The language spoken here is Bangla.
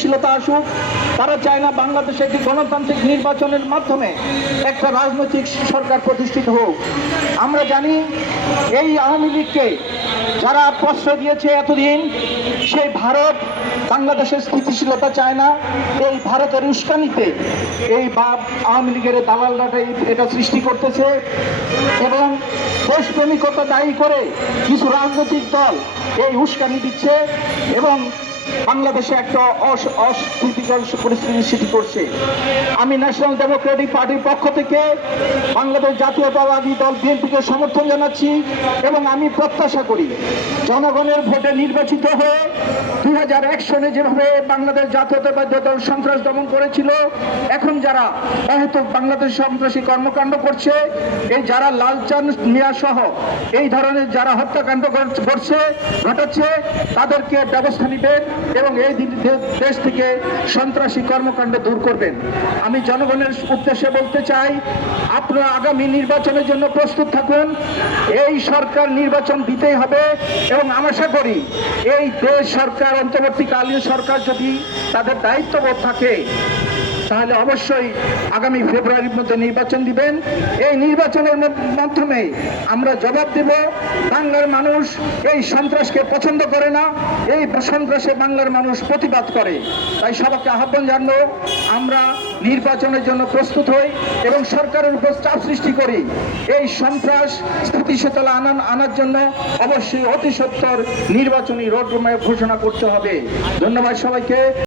স্থিতিশীলতা আসুক, তারা চায় না বাংলাদেশে একটি গণতান্ত্রিক নির্বাচনের মাধ্যমে একটা রাজনৈতিক সরকার প্রতিষ্ঠিত হোক। আমরা জানি এই আওয়ামী লীগকে যারা প্রশ্রয় দিয়েছে এতদিন, সেই ভারত বাংলাদেশের স্থিতিশীলতা চায় না। এই ভারতের উস্কানিতে এই বাপ আওয়ামী লীগের দালালরাটা এই- এটা সৃষ্টি করতেছে এবং দেশপ্রেমিকতা দায়ী করে কিছু রাজনৈতিক দল এই উস্কানি দিচ্ছে এবং বাংলাদেশে একটা অস- অস্থিতিকর পরিস্থিতি সৃষ্টি করছে। আমি ন্যাশনাল ডেমোক্রেটিক পার্টির পক্ষ থেকে বাংলাদেশ জাতীয়তাবাদী দল বিএনপিকে সমর্থন জানাচ্ছি এবং আমি প্রত্যাশা করি জনগণের ভোটে নির্বাচিত হয়ে দুই হাজার এক সনে যেভাবে বাংলাদেশ জাতীয়তাবাদী দল সন্ত্রাস দমন করেছিল, এখন যারা অহেতুক বাংলাদেশ সন্ত্রাসী কর্মকাণ্ড করছে, এই যারা লালচান মিয়া সহ এই ধরনের যারা হত্যাকাণ্ড কর- করছে, ঘটাচ্ছে, তাদেরকে ব্যবস্থা নেবেন। এবং এই দেশ থেকে সন্ত্রাসী কর্মকাণ্ড দূর করবেন। আমি জনগণের উদ্দেশ্যে বলতে চাই, আপনারা আগামী নির্বাচনের জন্য প্রস্তুত থাকুন। এই সরকার নির্বাচন দিতেই হবে এবং আশা করি এই দেশ সরকার, অন্তর্বর্তীকালীন সরকার যদি তাদের দায়িত্ববোধ থাকে তাহলে অবশ্যই আগামী ফেব্রুয়ারির মধ্যে নির্বাচন দিবেন। এই নির্বাচনের মাধ্যমে আমরা জবাব দেব, বাংলার মানুষ এই সন্ত্রাসকে পছন্দ করে না, এই সন্ত্রাসে বাংলার মানুষ প্রতিবাদ করে। তাই সবাইকে আহ্বান জানাব আমরা নির্বাচনের জন্য প্রস্তুত হই এবং সরকারের উপর চাপ সৃষ্টি করি। এই সন্ত্রাস স্থিতিশীলতা আনান আনার জন্য অবশ্যই অতি সত্তর নির্বাচনী রোড ঘোষণা করতে হবে। ধন্যবাদ সবাইকে।